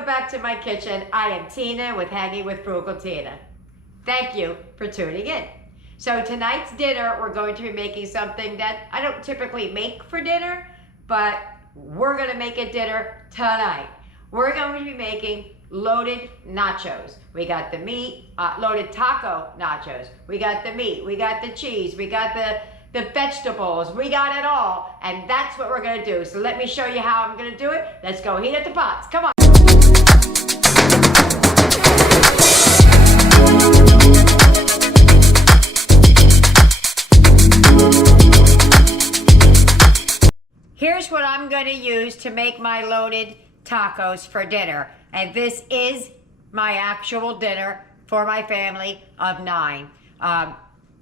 Welcome back to my kitchen. I am Tina with Hanging with Frugal Tina. Thank you for tuning in. So tonight's dinner, we're going to be making something that I don't typically make for dinner, but we're gonna make a dinner tonight. We're going to be making loaded nachos. We got the meat, loaded taco nachos. We got the meat, we got the cheese, we got the vegetables, we got it all, and that's what we're gonna do. So let me show you how I'm gonna do it. Let's go heat up the pots, come on. Here's what I'm gonna use to make my loaded tacos for dinner. And this is my actual dinner for my family of 9.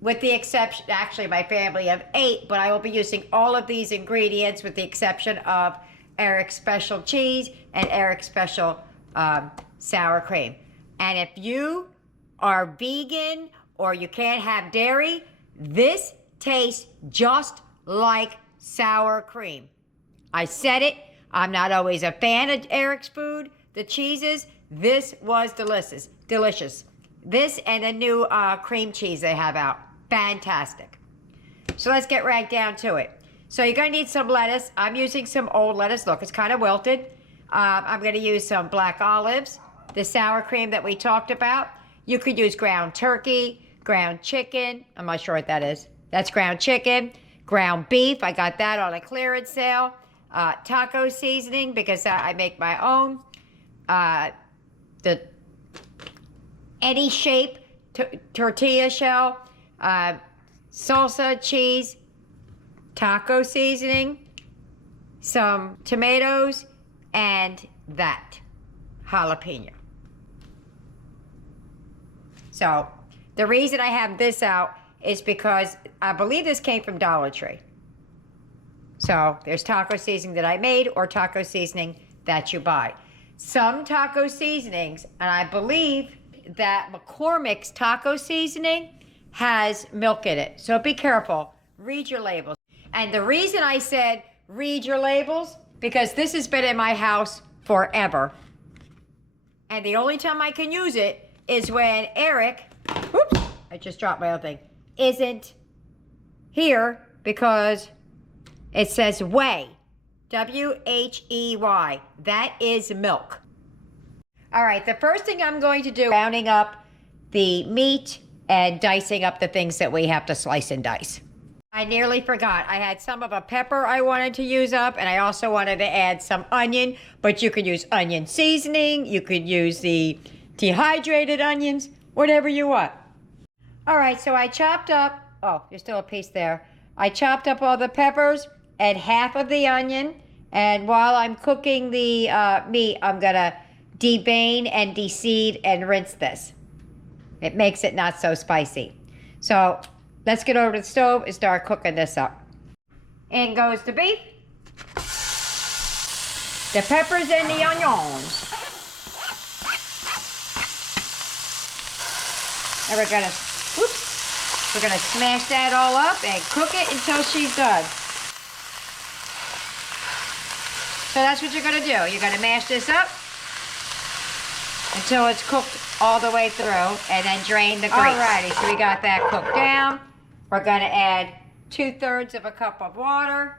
With the exception, actually my family of 8, but I will be using all of these ingredients with the exception of Eric's special cheese and Eric's special sour cream. And if you are vegan or you can't have dairy, this tastes just like sour cream. I said it, I'm not always a fan of Eric's food, the cheeses. This was delicious. This and the new cream cheese they have out. Fantastic. So let's get right down to it. So you're going to need some lettuce. I'm using some old lettuce. Look, it's kind of wilted. I'm going to use some black olives, the sour cream that we talked about. You could use ground turkey, ground chicken. I'm not sure what that is. That's ground chicken, ground beef. I got that on a clearance sale. Taco seasoning because I make my own. Any shape tortilla shell. Salsa, cheese, taco seasoning, some tomatoes, and that jalapeno. So the reason I have this out is because I believe this came from Dollar Tree. So there's taco seasoning that I made or taco seasoning that you buy. Some taco seasonings, and I believe that McCormick's taco seasoning has milk in it. So be careful. Read your labels. And the reason I said read your labels, because this has been in my house forever. And the only time I can use it is when Eric, whoops, I just dropped my other thing, isn't here because it says whey. W-H-E-Y. That is milk. All right, the first thing I'm going to do, rounding up the meat and dicing up the things that we have to slice and dice. I nearly forgot. I had some of a pepper I wanted to use up, and I also wanted to add some onion, but you could use onion seasoning, you could use the dehydrated onions, whatever you want. All right, so I chopped up, oh, there's still a piece there. I chopped up all the peppers and half of the onion, and while I'm cooking the meat, I'm gonna devein and deseed and rinse this. It makes it not so spicy. So let's get over to the stove and start cooking this up. In goes the beef, the peppers and the onions. And we're gonna smash that all up and cook it until she's done. So that's what you're gonna do. You're gonna mash this up until it's cooked all the way through, and then drain the grease. Alrighty, so we got that cooked down. We're gonna add 2/3 of a cup of water.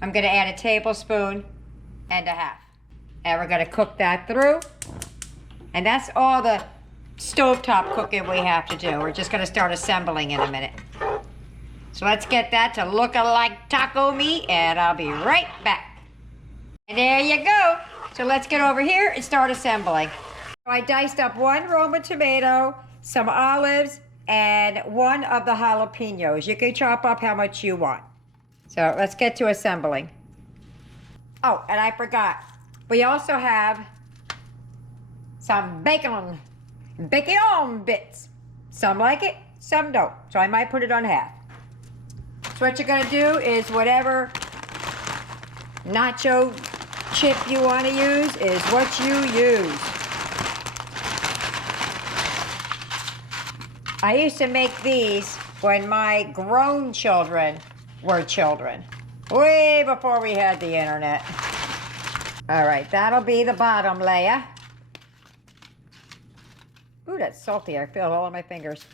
I'm gonna add 1.5 tablespoons. And we're gonna cook that through. And that's all the stovetop cooking we have to do. We're just gonna start assembling in a minute. So let's get that to looking like taco meat, and I'll be right back. And there you go. So let's get over here and start assembling. I diced up 1 Roma tomato, some olives, and 1 of the jalapenos. You can chop up how much you want. So let's get to assembling. Oh, and I forgot. We also have some bacon bits. Some like it, some don't. So I might put it on half. So what you're gonna do is whatever nacho chip you want to use is what you use. I used to make these when my grown children were children. Way before we had the internet. All right, that'll be the bottom layer. Ooh, that's salty. I feel it all on my fingers.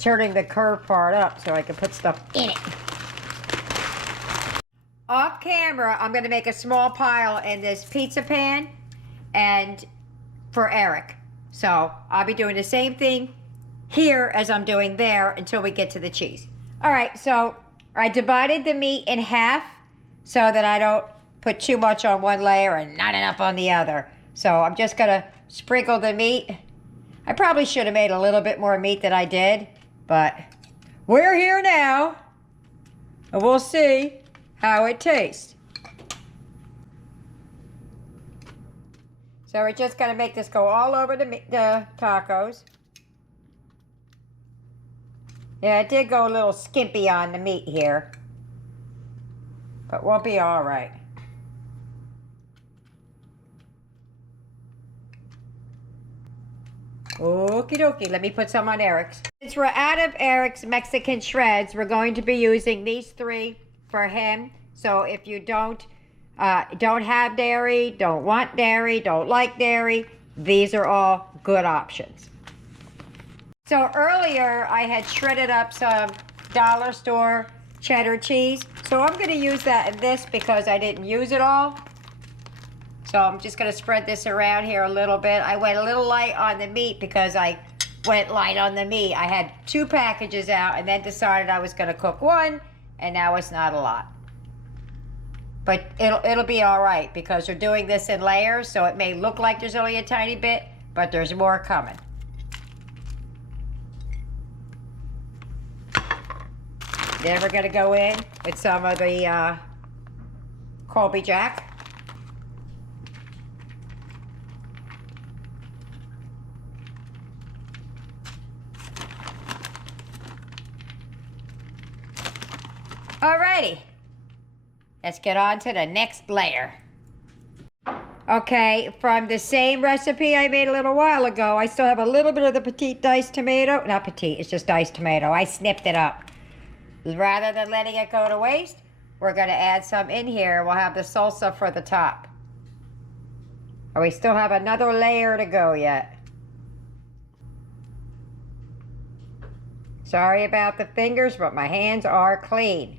Turning the curved part up so I can put stuff in it. Off camera, I'm going to make a small pile in this pizza pan and for Eric. So I'll be doing the same thing here as I'm doing there until we get to the cheese. All right, so I divided the meat in half so that I don't put too much on one layer and not enough on the other. So I'm just gonna sprinkle the meat. I probably should have made a little bit more meat than I did, but we're here now, and we'll see how it tastes. So we're just gonna make this go all over the tacos. Yeah, it did go a little skimpy on the meat here, but we'll be all right. Okie dokie, let me put some on Eric's. Since we're out of Eric's Mexican shreds, we're going to be using these 3 for him. So if you don't have dairy, don't want dairy, don't like dairy, these are all good options. So earlier I had shredded up some dollar store cheddar cheese. So I'm gonna use that in this because I didn't use it all. So I'm just gonna spread this around here a little bit. I went a little light on the meat because I went light on the meat. I had 2 packages out and then decided I was gonna cook 1, and now it's not a lot. But it'll be all right because we're doing this in layers, so it may look like there's only a tiny bit, but there's more coming. Then we're gonna go in with some of the Colby Jack. Alrighty, let's get on to the next layer. Okay, from the same recipe I made a little while ago, I still have a little bit of the petite diced tomato. Not petite, it's just diced tomato. I snipped it up. Rather than letting it go to waste, we're gonna add some in here. We'll have the salsa for the top. And we still have another layer to go yet. Sorry about the fingers, but my hands are clean.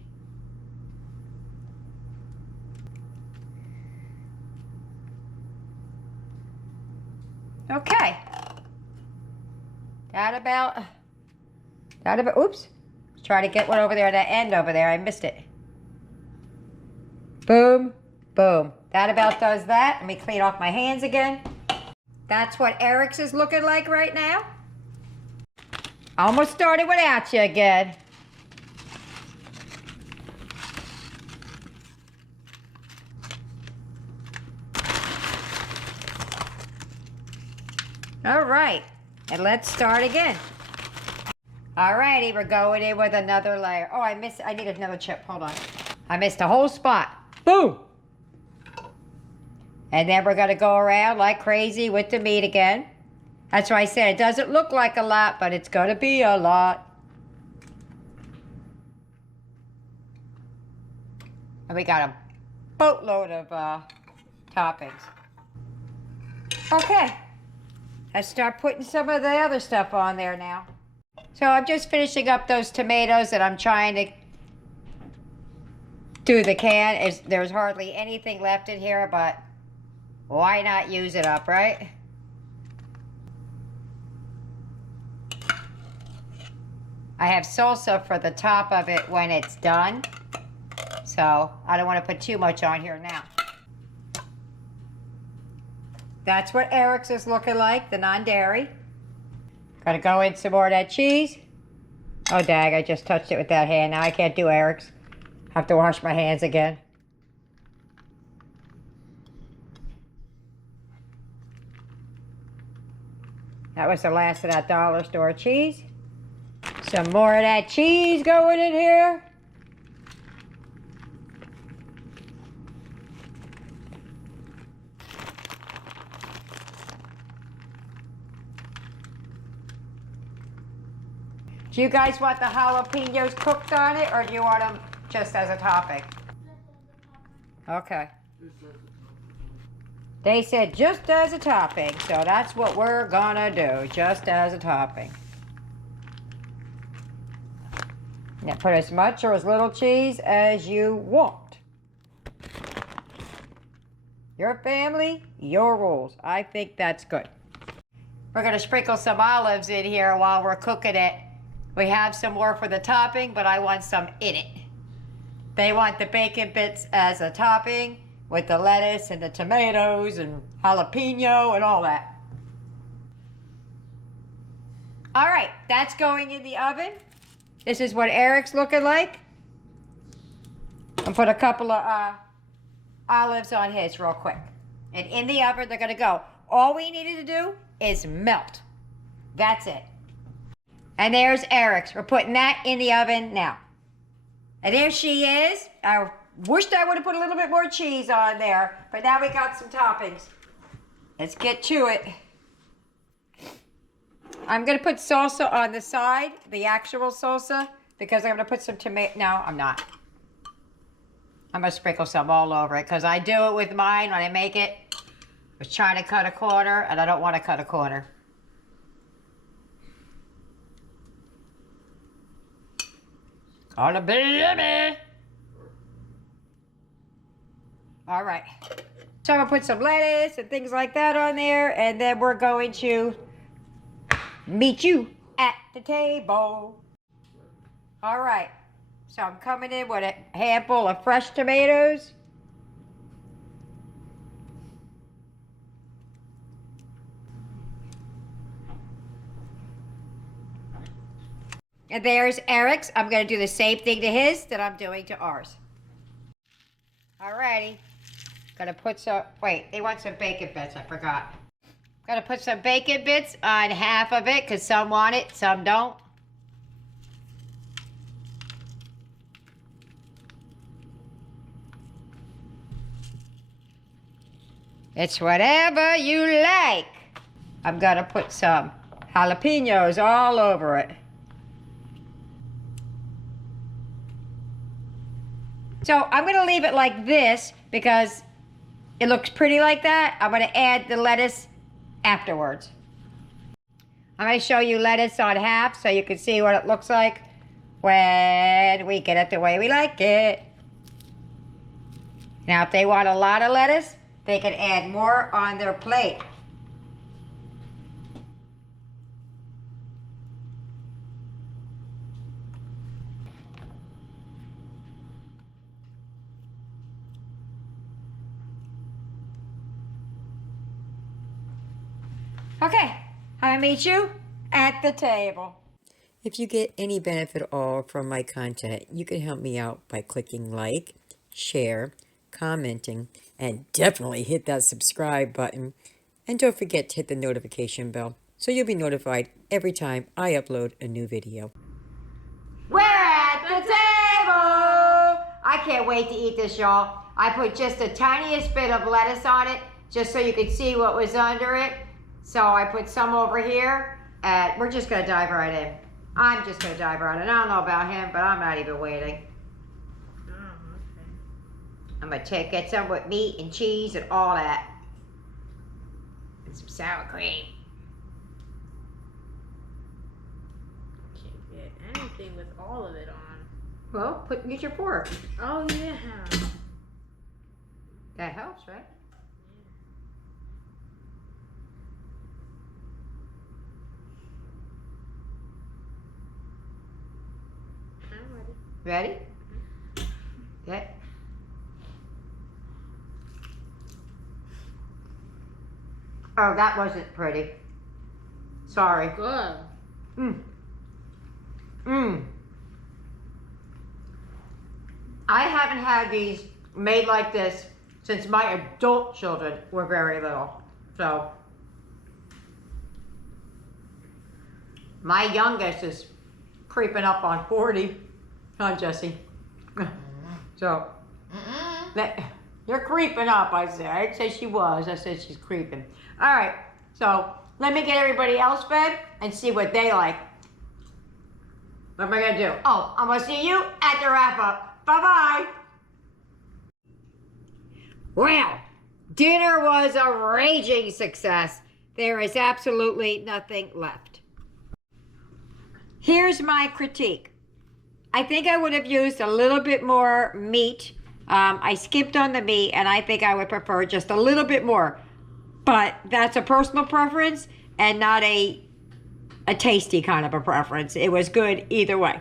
Okay. That about, oops. Try to get one over there at that end over there. I missed it. Boom, boom. That about does that. Let me clean off my hands again. That's what Eric's is looking like right now. Almost started without you again. All right, and let's start again. All righty, we're going in with another layer. Oh, I need another chip, hold on. I missed a whole spot. Boom! And then we're gonna go around like crazy with the meat again. That's why I said it doesn't look like a lot, but it's gonna be a lot. And we got a boatload of toppings. Okay, let's start putting some of the other stuff on there now. So I'm just finishing up those tomatoes that I'm trying to do the can. There's hardly anything left in here, but why not use it up, right? I have salsa for the top of it when it's done, so I don't want to put too much on here now. That's what Eric's is looking like, the non-dairy. Gotta go in some more of that cheese. Oh, dag, I just touched it with that hand. Now I can't do Eric's. Have to wash my hands again. That was the last of that dollar store cheese. Some more of that cheese going in here. Do you guys want the jalapenos cooked on it, or do you want them just as a topping? Okay. They said just as a topping, so that's what we're gonna do, just as a topping. Now put as much or as little cheese as you want. Your family, your rules. I think that's good. We're gonna sprinkle some olives in here while we're cooking it. We have some more for the topping, but I want some in it. They want the bacon bits as a topping with the lettuce and the tomatoes and jalapeno and all that. All right, that's going in the oven. This is what Eric's looking like. I'll put a couple of olives on his real quick. And in the oven, they're gonna go. All we needed to do is melt. That's it. And there's Eric's. We're putting that in the oven now. And there she is. I wished I would have put a little bit more cheese on there, but now we got some toppings. Let's get to it. I'm gonna put salsa on the side, the actual salsa, because I'm gonna put some tomato. No, I'm not. I'm gonna sprinkle some all over it, because I do it with mine when I make it. I was trying to cut a corner, and I don't want to cut a corner. On a baby. All right. So I'm gonna put some lettuce and things like that on there, and then we're going to meet you at the table. All right. So I'm coming in with a handful of fresh tomatoes. And there's Eric's. I'm going to do the same thing to his that I'm doing to ours. Alrighty. Gonna put some, wait, they want some bacon bits, I forgot. Gonna put some bacon bits on half of it, because some want it, some don't. It's whatever you like. I'm gonna put some jalapenos all over it. So I'm gonna leave it like this because it looks pretty like that. I'm gonna add the lettuce afterwards. I'm gonna show you lettuce on half so you can see what it looks like when we get it the way we like it. Now if they want a lot of lettuce, they can add more on their plate. Okay, I'll meet you at the table. If you get any benefit at all from my content, you can help me out by clicking like, share, commenting, and definitely hit that subscribe button. And don't forget to hit the notification bell so you'll be notified every time I upload a new video. We're at the table! I can't wait to eat this, y'all. I put just the tiniest bit of lettuce on it just so you could see what was under it. So I put some over here, and we're just gonna dive right in. I'm just gonna dive right in. I don't know about him, but I'm not even waiting. Oh, okay. I'm gonna get some with meat and cheese and all that. And some sour cream. Can't get anything with all of it on. Well, get your fork. Oh, yeah. That helps, right? I'm ready. Ready? Okay. Oh, that wasn't pretty. Sorry. Good. I haven't had these made like this since my adult children were very little. So, my youngest is creeping up on 40. Huh, Jesse? So, you're creeping up, I said. I didn't say she was. I said she's creeping. All right. So, let me get everybody else fed and see what they like. What am I gonna do? Oh, I'm gonna see you at the wrap up. Bye-bye. Well, dinner was a raging success. There is absolutely nothing left. Here's my critique. I think I would have used a little bit more meat. I skipped on the meat, and I think I would prefer just a little bit more. But that's a personal preference and not a tasty kind of a preference. It was good either way.